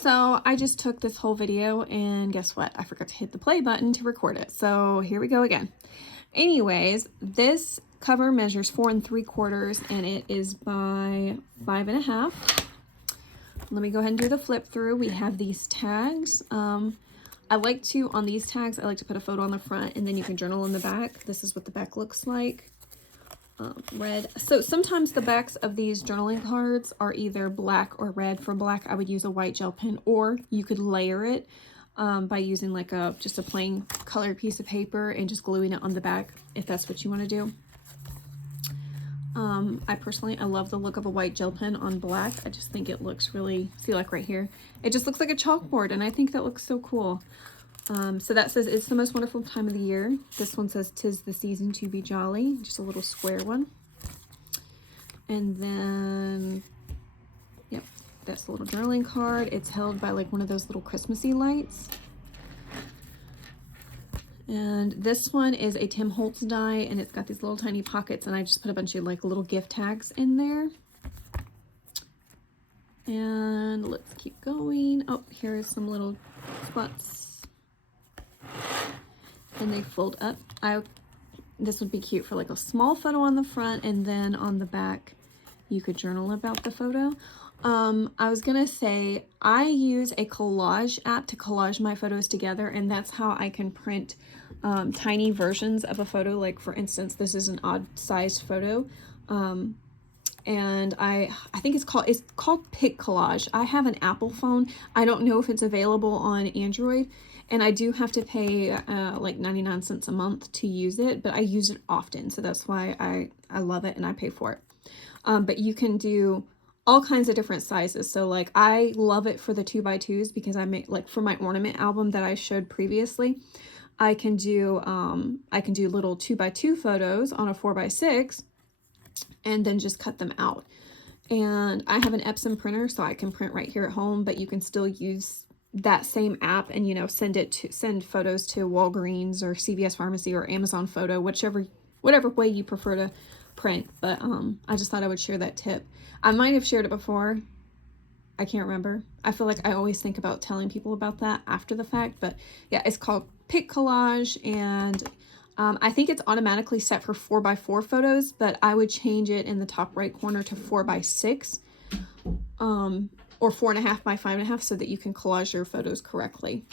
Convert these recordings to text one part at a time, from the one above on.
So I just took this whole video and guess what? I forgot to hit the play button to record it. So here we go again. Anyways, this cover measures 4 3/4 and it is by 5 1/2. Let me go ahead and do the flip through. We have these tags. I like to, on these tags, I like to put a photo on the front and then you can journal in the back. This is what the back looks like. Red. So sometimes the backs of these journaling cards are either black or red. For black, I would use a white gel pen, or you could layer it by using like just a plain colored piece of paper and just gluing it on the back if that's what you want to do. I love the look of a white gel pen on black. I just think it looks really, see, like right here, it just looks like a chalkboard, and I think that looks so cool. So that says, it's the most wonderful time of the year. This one says, 'tis the season to be jolly, just a little square one. And then, yep, that's the little journaling card. It's held by like one of those little Christmassy lights. And this one is a Tim Holtz die, and it's got these little tiny pockets, and I just put a bunch of like little gift tags in there. And let's keep going. Oh, here's some little spots. And they fold up. This would be cute for like a small photo on the front, and then on the back you could journal about the photo. I was gonna say, I use a collage app to collage my photos together, and that's how I can print tiny versions of a photo. Like for instance, this is an odd sized photo, and I think it's called Pic Collage. I have an Apple phone. I don't know if it's available on Android, and I do have to pay like 99 cents a month to use it, but I use it often, so that's why I love it and I pay for it. But you can do all kinds of different sizes. So like I love it for the 2x2s because I make, like for my ornament album that I showed previously, I can do little 2x2 photos on a 4x6 and then just cut them out. And I have an Epson printer, so I can print right here at home, but you can still use that same app and, you know, send photos to Walgreens or CVS Pharmacy or Amazon Photo, whatever way you prefer to print. But I just thought I would share that tip. I might have shared it before. I can't remember. I feel like I always think about telling people about that after the fact, but yeah, it's called Pic Collage, and I think it's automatically set for 4x4 photos, but I would change it in the top right corner to 4x6, or 4.5 by 5.5, so that you can collage your photos correctly.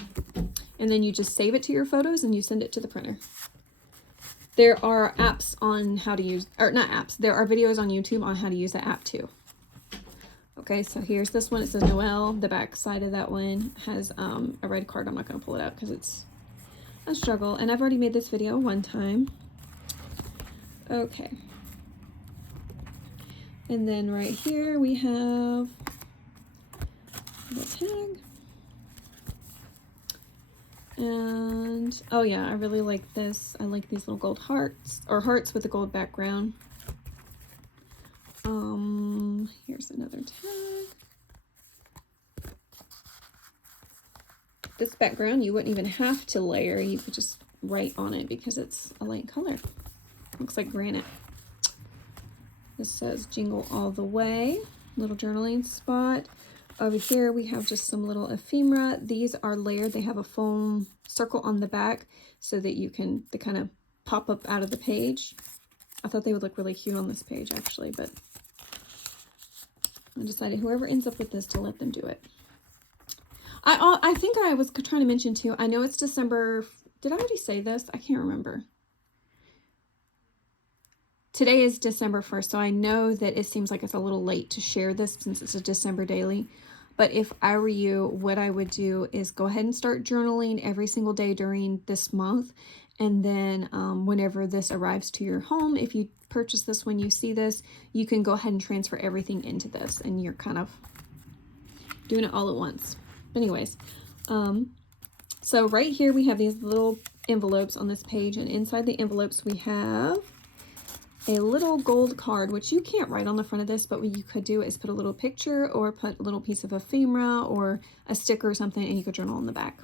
And then you just save it to your photos and you send it to the printer. There are apps on how to use, or not apps, there are videos on YouTube on how to use the app too. Okay, so here's this one. It says Noel. The back side of that one has a red card. I'm not going to pull it out because it's a struggle, and I've already made this video one time. Okay. And then right here we have the tag. And oh yeah, I really like this. I like these little gold hearts, or hearts with a gold background. Here's another tag. This background you wouldn't even have to layer. You could just write on it because it's a light color. Looks like granite. This says Jingle All the Way. Little journaling spot. Over here we have just some little ephemera. These are layered. They have a foam circle on the back so that they kind of pop up out of the page. I thought they would look really cute on this page actually, but I decided whoever ends up with this to let them do it. I think I was trying to mention too, I know it's December. Did I already say this? I can't remember. Today is December 1st, so I know that it seems like it's a little late to share this since it's a December daily. But if I were you, what I would do is go ahead and start journaling every single day during this month. And then whenever this arrives to your home, if you purchase this when you see this, you can go ahead and transfer everything into this, and you're kind of doing it all at once. But anyways, so right here we have these little envelopes on this page, and inside the envelopes we have a little gold card, which you can't write on the front of this, but what you could do is put a little picture or put a little piece of ephemera or a sticker or something, and you could journal on the back.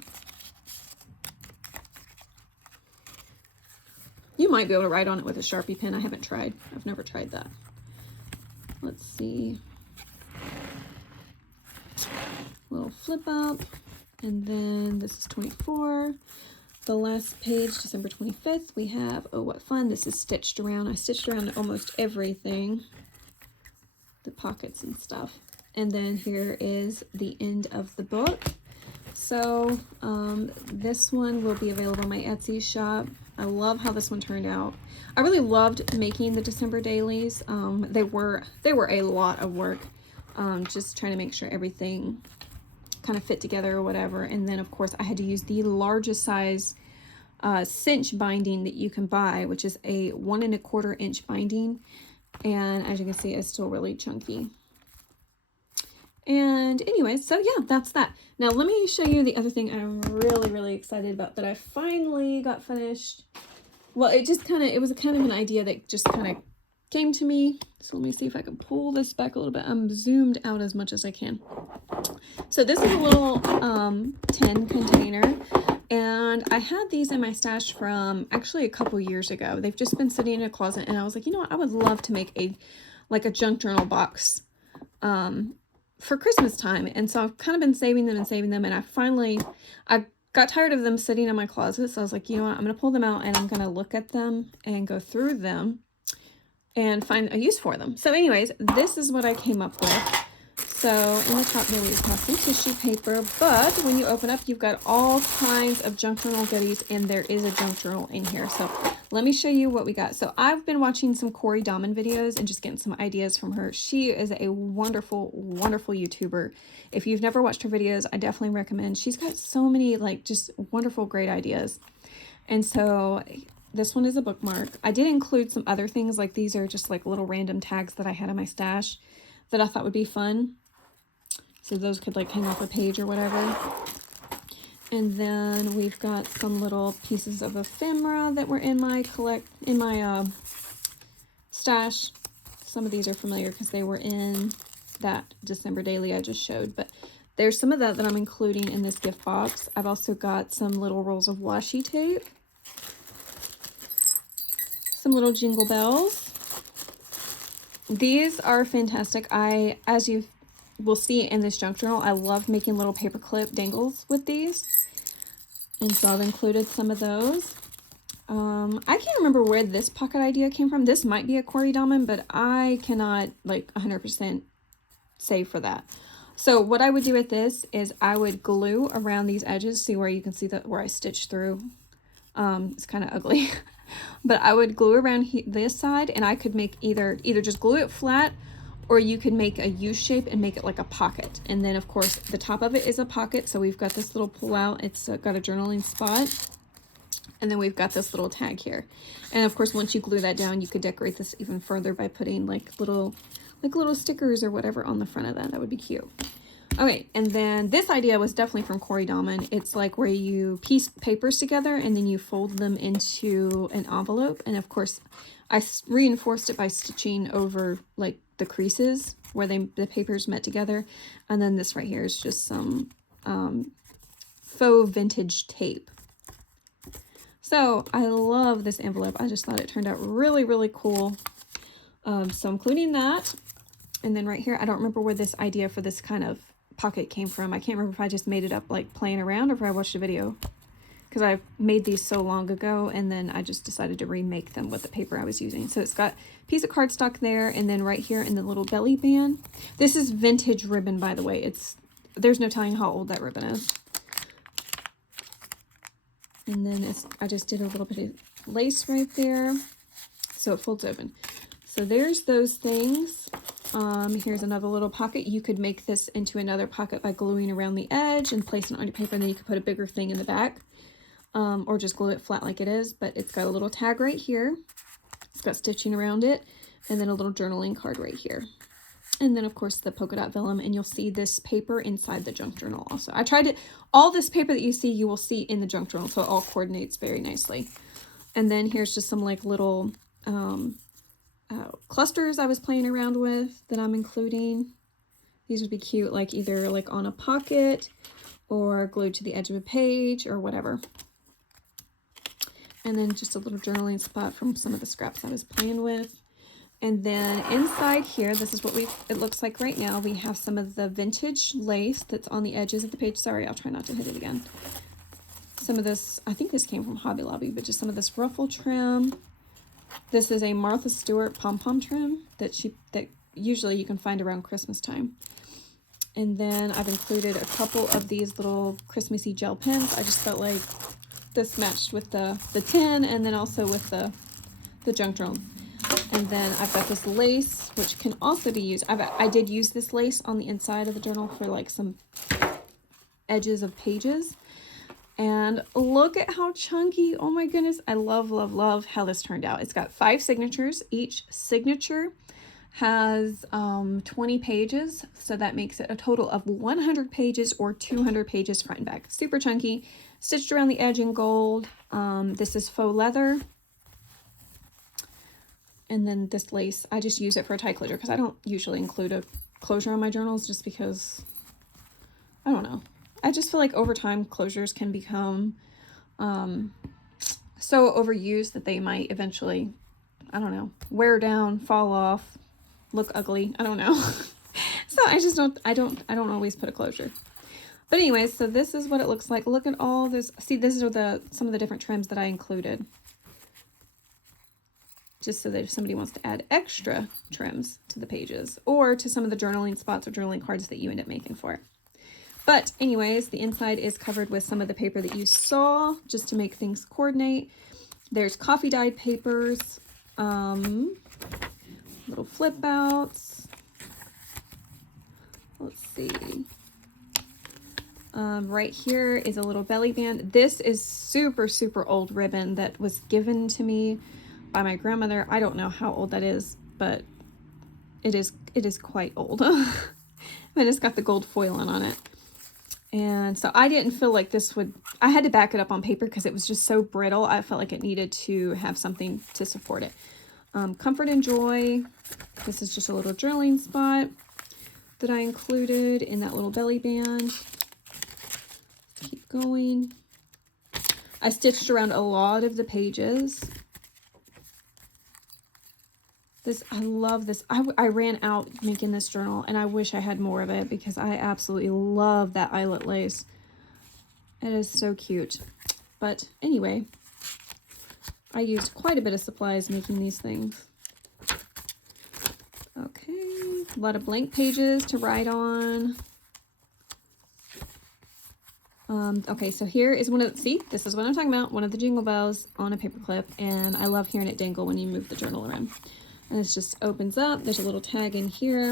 You might be able to write on it with a Sharpie pen. I haven't tried. I've never tried that. Let's see. little flip up. And then this is 24. The last page, December 25th, we have, oh, what fun. This is stitched around. I stitched around almost everything, the pockets and stuff. And then here is the end of the book. So this one will be available on my Etsy shop. I love how this one turned out. I really loved making the December dailies. They were a lot of work, just trying to make sure everything kind of fit together or whatever. And then of course I had to use the largest size cinch binding that you can buy, which is a 1 1/4 inch binding. And as you can see, it's still really chunky. And anyway, so yeah, that's that. Now let me show you the other thing I'm really excited about that I finally got finished. Well, it was kind of an idea that just kind of came to me. So let me see if I can pull this back a little bit. I'm zoomed out as much as I can. So this is a little tin container, and I had these in my stash from actually a couple years ago. They've just been sitting in a closet, and I was like, you know what, I would love to make a junk journal box for Christmas time. And so I've kind of been saving them, and I got tired of them sitting in my closet, so I was like, you know what, I'm going to pull them out and I'm going to look at them and go through them and find a use for them. So anyways, this is what I came up with. So in the top here we have some tissue paper, but when you open up, you've got all kinds of junk journal goodies, and there is a junk journal in here. So let me show you what we got. So I've been watching some Corey Dahman videos and just getting some ideas from her. She is a wonderful YouTuber. If you've never watched her videos, I definitely recommend. She's got so many just wonderful, great ideas. And so this one is a bookmark. I did include some other things, like these are just like little random tags that I had in my stash that I thought would be fun. So those could hang off a page or whatever. And then we've got some little pieces of ephemera that were in my stash. Some of these are familiar because they were in that December daily I just showed, but there's some of that I'm including in this gift box. I've also got some little rolls of washi tape, some little jingle bells. These are fantastic. As you will see in this junk journal, I love making little paper clip dangles with these. And so I've included some of those. I can't remember where this pocket idea came from. This might be a Corey Dahman, but I cannot 100% say for that. So what I would do with this is I would glue around these edges. See where you can see that where I stitched through. It's kind of ugly. But I would glue around this side, and I could make either just glue it flat, or you could make a U shape and make it like a pocket. And then of course the top of it is a pocket, so we've got this little pull out. It's got a journaling spot, and then we've got this little tag here. And of course once you glue that down, you could decorate this even further by putting little stickers or whatever on the front of that. That would be cute. Okay, and then this idea was definitely from Corey Dahman. It's like where you piece papers together and then you fold them into an envelope. And of course, I reinforced it by stitching over the creases where the papers met together. And then this right here is just some faux vintage tape. So I love this envelope. I just thought it turned out really cool. So I'm including that. And then right here, I don't remember where this idea for this kind of pocket came from. I can't remember if I just made it up playing around or if I watched a video, because I made these so long ago, and then I just decided to remake them with the paper I was using. So it's got a piece of cardstock there, and then right here in the little belly band, this is vintage ribbon, by the way. There's no telling how old that ribbon is. And then I just did a little bit of lace right there, so it folds open. So there's those things. Here's another little pocket. You could make this into another pocket by gluing around the edge and placing it on your paper, and then you could put a bigger thing in the back, or just glue it flat like it is. But it's got a little tag right here. It's got stitching around it, and then a little journaling card right here. And then of course the polka dot vellum, and you'll see this paper inside the junk journal also. I tried it, all this paper that you will see in the junk journal, so it all coordinates very nicely. And then here's just some little clusters I was playing around with that I'm including. These would be cute, either on a pocket or glued to the edge of a page or whatever. And then just a little journaling spot from some of the scraps I was playing with. And then inside here, this is what it looks like right now. We have some of the vintage lace that's on the edges of the page. Sorry, I'll try not to hit it again. Some of this, I think this came from Hobby Lobby, but just some of this ruffle trim. This is a Martha Stewart pom-pom trim that usually you can find around Christmas time. And then I've included a couple of these little Christmassy gel pens. I just felt like this matched with the tin, and then also with the junk journal. And then I've got this lace, which can also be used. I did use this lace on the inside of the journal for like some edges of pages. And look at how chunky. Oh my goodness. I love, love, love how this turned out. It's got 5 signatures. Each signature has 20 pages. So that makes it a total of 100 pages or 200 pages front and back. Super chunky. Stitched around the edge in gold. This is faux leather. And then this lace, I just use it for a tie closure because I don't usually include a closure on my journals just because, I don't know. I just feel like over time closures can become so overused that they might eventually, I don't know, wear down, fall off, look ugly. I don't know. So I don't always put a closure. But anyways, so this is what it looks like. Look at all this. See, these are some of the different trims that I included. Just so that if somebody wants to add extra trims to the pages or to some of the journaling spots or journaling cards that you end up making for it. But anyways, the inside is covered with some of the paper that you saw just to make things coordinate. There's coffee dyed papers, little flip outs. Let's see. Right here is a little belly band. This is super, super old ribbon that was given to me by my grandmother. I don't know how old that is, but it is quite old. And it's got the gold foiling on it. And so I didn't feel like I had to back it up on paper because it was just so brittle. I felt like it needed to have something to support it. Comfort and Joy. This is just a little journaling spot that I included in that little belly band. Keep going. I stitched around a lot of the pages. I love this. I ran out making this journal, and I wish I had more of it because I absolutely love that eyelet lace. It is so cute. But anyway, I used quite a bit of supplies making these things. Okay, a lot of blank pages to write on. Okay, so here is this is what I'm talking about. One of the jingle bells on a paper clip, and I love hearing it dangle when you move the journal around. And it just opens up. There's a little tag in here.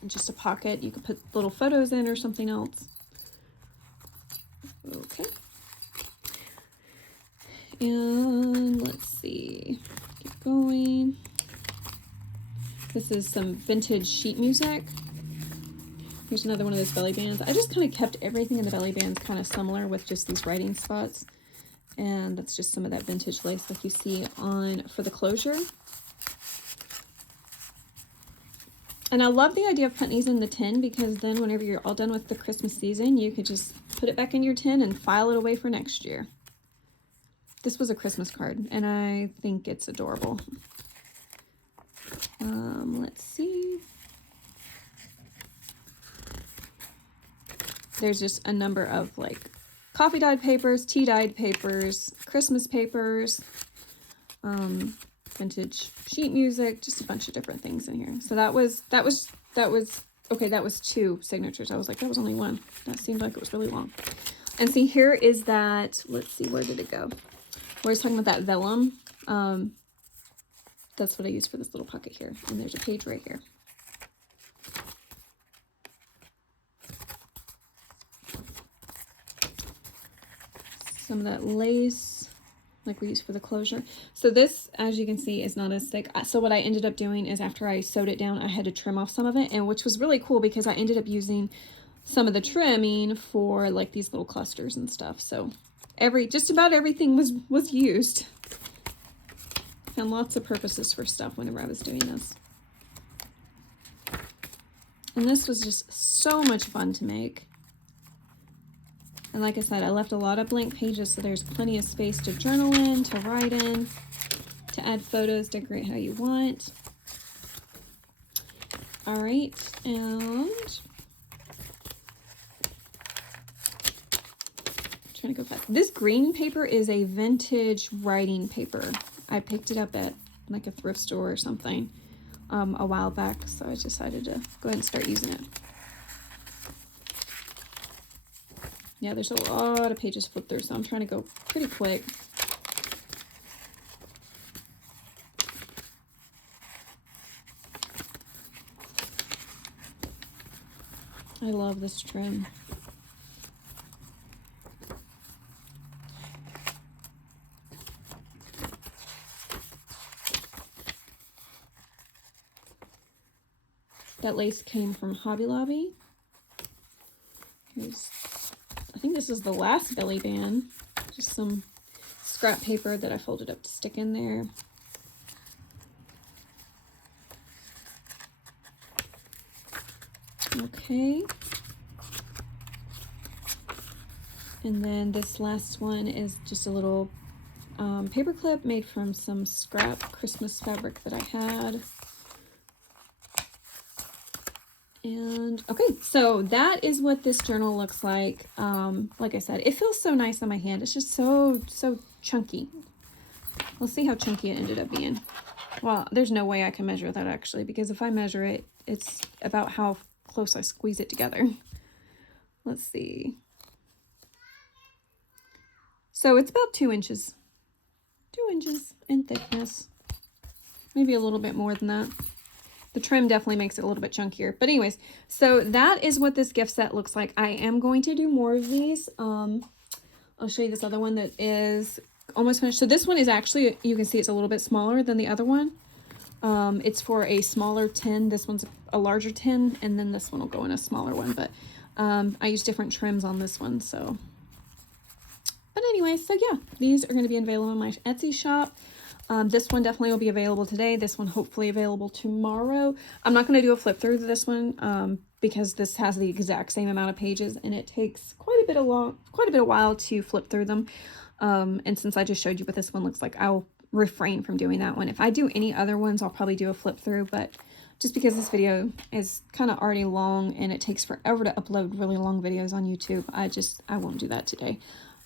And just a pocket. You could put little photos in or something else. Okay. And let's see. Keep going. This is some vintage sheet music. Here's another one of those belly bands. I just kind of kept everything in the belly bands kind of similar with just these writing spots. And that's just some of that vintage lace like you see for the closure. And I love the idea of putting these in the tin because then whenever you're all done with the Christmas season, you could just put it back in your tin and file it away for next year. This was a Christmas card, and I think it's adorable. Let's see. There's just a number of like coffee dyed papers, tea dyed papers, Christmas papers, vintage sheet music, just a bunch of different things in here. So that was okay, that was 2 signatures. I was like, that was only 1. That seemed like it was really long. And see, here is that, let's see, where did it go? We're talking about that vellum. That's what I use for this little pocket here. And there's a page right here. Some of that lace, like we use for the closure. So this, as you can see, is not as thick. So what I ended up doing is after I sewed it down, I had to trim off some of it, and which was really cool because I ended up using some of the trimming for like these little clusters and stuff. So just about everything was used. Found lots of purposes for stuff whenever I was doing this. And this was just so much fun to make. And like I said, I left a lot of blank pages, so there's plenty of space to journal in, to write in, to to add photos, decorate how you want. All right, and trying to go fast. This green paper is a vintage writing paper. I picked it up at like a thrift store or something a while back, so I decided to go ahead and start using it. Yeah, there's a lot of pages to flip through, so I'm trying to go pretty quick. I love this trim. That lace came from Hobby Lobby. Here's, I think this is the last belly band. Just some scrap paper that I folded up to stick in there. Okay. And then this last one is just a little paper clip made from some scrap Christmas fabric that I had. And okay, so that is what this journal looks like. Like I said, it feels so nice on my hand. It's just so chunky. We'll see how chunky it ended up being. Well, there's no way I can measure that actually, because if I measure it, it's about how close I squeeze it together. Let's see. So it's about 2 inches. 2 inches in thickness. Maybe a little bit more than that. The trim definitely makes it a little bit chunkier. But anyways, so that is what this gift set looks like. I am going to do more of these. I'll show you this other one that is almost finished. So this one is actually, you can see it's a little bit smaller than the other one. It's for a smaller tin. This one's a larger tin, and then this one will go in a smaller one. But I use different trims on this one, so. But anyway, so yeah, these are going to be available in my Etsy shop. This one definitely will be available today. This one hopefully available tomorrow. I'm not going to do a flip through this one because this has the exact same amount of pages, and it takes quite a bit of while to flip through them. And since I just showed you what this one looks like, I'll refrain from doing that one. If I do any other ones, I'll probably do a flip through, but just because this video is kind of already long and it takes forever to upload really long videos on YouTube, I won't do that today.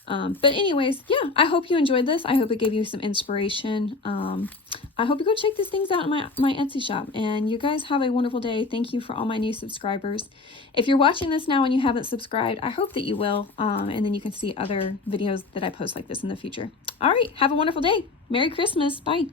But anyways, yeah, I hope you enjoyed this. I hope it gave you some inspiration. I hope you go check these things out in my Etsy shop, and you guys have a wonderful day. Thank you for all my new subscribers. If you're watching this now and you haven't subscribed, I hope that you will. And then you can see other videos that I post like this in the future. All right. Have a wonderful day. Merry Christmas. Bye.